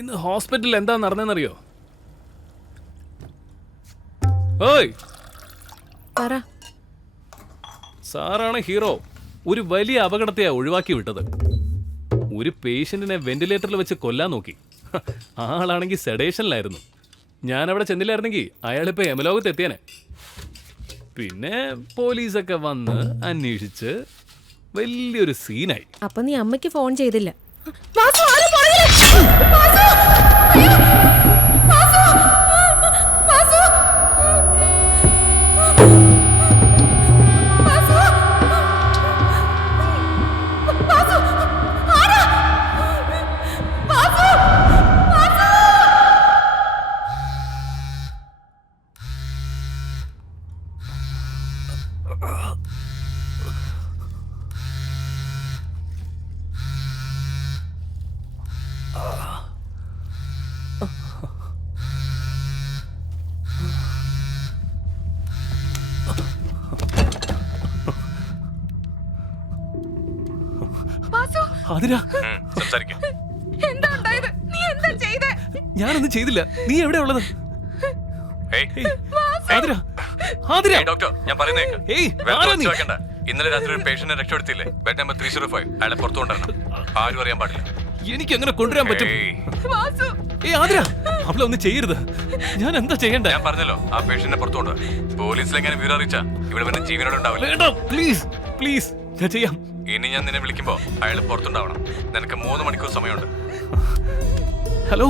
ഇന്ന് ഹോസ്പിറ്റലിൽ എന്താ നടന്നെന്നറിയോ? ഓയ് സാറാണ് ഹീറോ. ഒരു വലിയ അപകടത്തെയാ ഒഴിവാക്കി വിട്ടത്. ഒരു പേഷ്യന്റിനെ വെന്റിലേറ്ററിൽ വെച്ച് കൊല്ലാൻ നോക്കി. ആളാണെങ്കിൽ സെഡേഷനിലായിരുന്നു. ഞാനവിടെ ചെന്നില്ലായിരുന്നെങ്കിൽ അയാളിപ്പോ യമലോകത്ത് എത്തിയനെ. പിന്നെ പോലീസൊക്കെ വന്ന് അന്വേഷിച്ച് വലിയൊരു സീനായി. അപ്പൊ നീ അമ്മയ്ക്ക് ഫോൺ ചെയ്തില്ല? ഞാനൊന്നും ചെയ്തില്ല. നീ എവിടെ ഉള്ളത്? ഇന്നലെ രാത്രി ഒരു പേഷ്യന്റിനെ രക്ഷപ്പെടുത്തിയില്ലേ? Bed number 305. അയാളെ പുറത്തു കൊണ്ടുവരണം. ആരും അറിയാൻ പാടില്ല. എനിക്ക് എങ്ങനെ കൊണ്ടുവരാൻ പറ്റും? അവളൊന്നും ചെയ്യരുത്. ഞാൻ എന്താ ചെയ്യണ്ടേ? ഞാൻ പറഞ്ഞല്ലോ, ആ പേഷ്യന്റിനെ പുറത്തു കൊണ്ടുവരാം. പോലീസിൽ എങ്ങനെ വിവരം അറിയിച്ചാ ഇവിടെ പിന്നെ ജീവനോട് ഉണ്ടാവില്ല. പ്ലീസ് പ്ലീസ്, ഞാൻ ചെയ്യാം. ഇനി ഞാൻ നിന്നെ വിളിക്കുമ്പോ അയാൾ പുറത്തുണ്ടാവണം. നിനക്ക് 3 മണിക്കൂർ സമയമുണ്ട്. ഹലോ